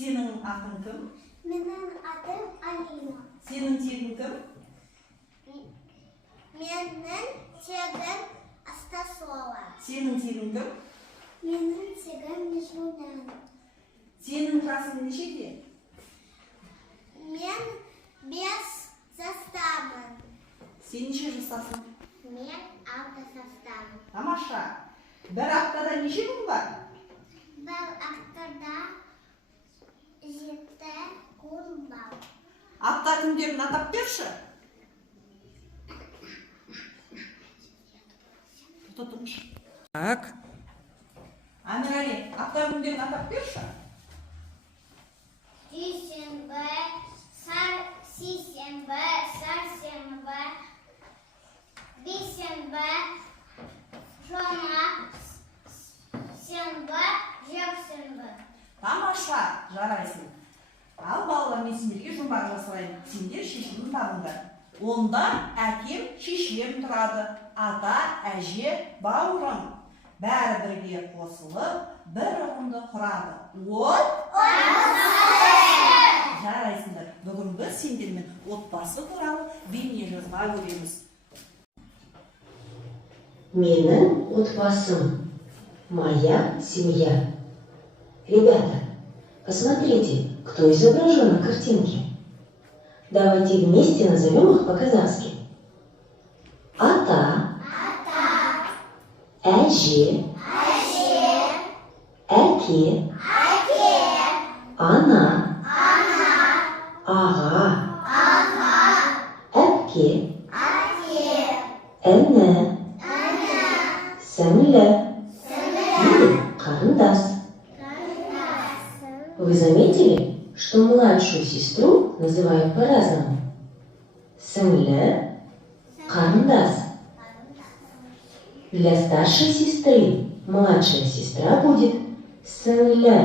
Senin atın kim? Benim adım Alina. Senin tегin kim? Benim тегім Астасова. Senin tегin kim? Benim тегім Мишулян. Senin жасың нешеде? Мен 5 жастамын. Sen неше жастасың? Мен 6 жастамын. Тамаша. Bir haftada неше gün var? Bir haftada 7 gün var. Hafta günlerini atap berші. Tutmuş. Так. Амирали, hafta günlerini atap berші. Дүйсенбі, сейсенбі, сәрсенбі, бейсенбі, жұма, сенбі, жексенбі. Тамаша, жарайсың. Ал балалар, мен сендерге жұмбақ жасайын. Сендер шешімін табыңдар. Онда әкем, шешем тұрады. Ата, әже, бауырым. Бәрі бірге қосылып, бір ұғымды құрады. Жарайсыңдар. Бүгін біз сендермен отбасы туралы бейнежазба көреміз. Менің отбасым. Моя семья. Ребята, посмотрите, кто изображен на картинке. Давайте вместе назовем их по-казахски. Ата, әже, әке, ана, аға, әпке, іні, сіңлі, қарындас. Вы заметили, что младшую сестру называют по-разному? Сіңлі, қарындас. Для старшей сестры младшая сестра будет сіңлі.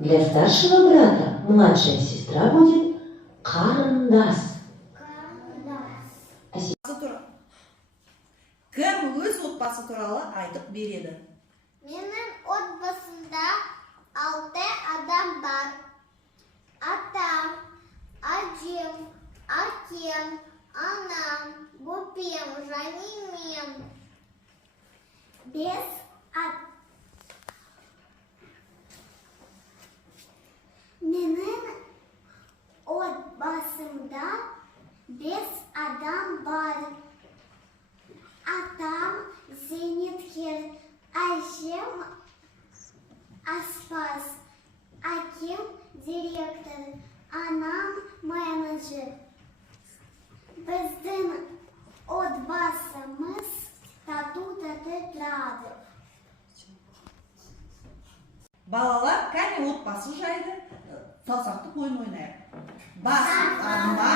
Для старшего брата младшая сестра будет қарындас. Кім өз отбасы туралы айтып береді? Менің отбасымда 6 адам бар. Атам, әжем, әкем, анам, бөпем, және мен. 5 Менің отбасымда 5 адам бар. Атам зейнеткер, әжем аспаз, әкем директор, анам менеджер. Біздің отбасымыз тату-тәтті тұрады. Балалар, кәне отбасы жайды саусақты ойын ойнайық. Басын арма,